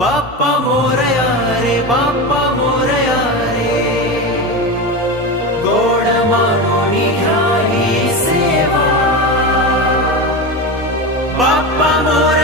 बाप्पा मोरया रे बाप्पा मोरया रे, गोड मानून घ्या ही सेवा, बाप्पा मोरया.